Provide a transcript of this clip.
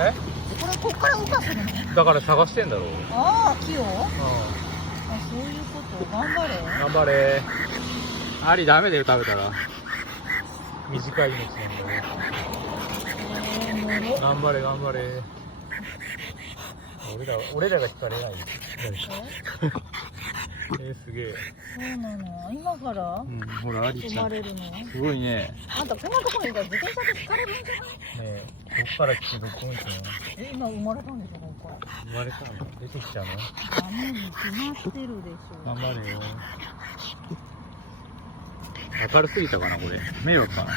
え、こっから動かすの？だから探してんだろう。ああ、木を？うあ、そういうこと。頑張れ。ん。頑張れ。アリダメだよ、食べたら。短い命なんだよ。もろ。頑張れ、頑張れ。俺らが引かれない。すげえ。そうなの。今からうん、ほら、アリ生ちゃん。まれるの？すごいね。あんたこんなところにいたら自転車で引かれるんじゃない？ねえ、こっから来てどこ行くの？今生まれたんでしょ、ここから。生まれたの？出てきたの？ダメに決まってるでしょ。頑張れよ。明るすぎたかな、これ。迷惑かな。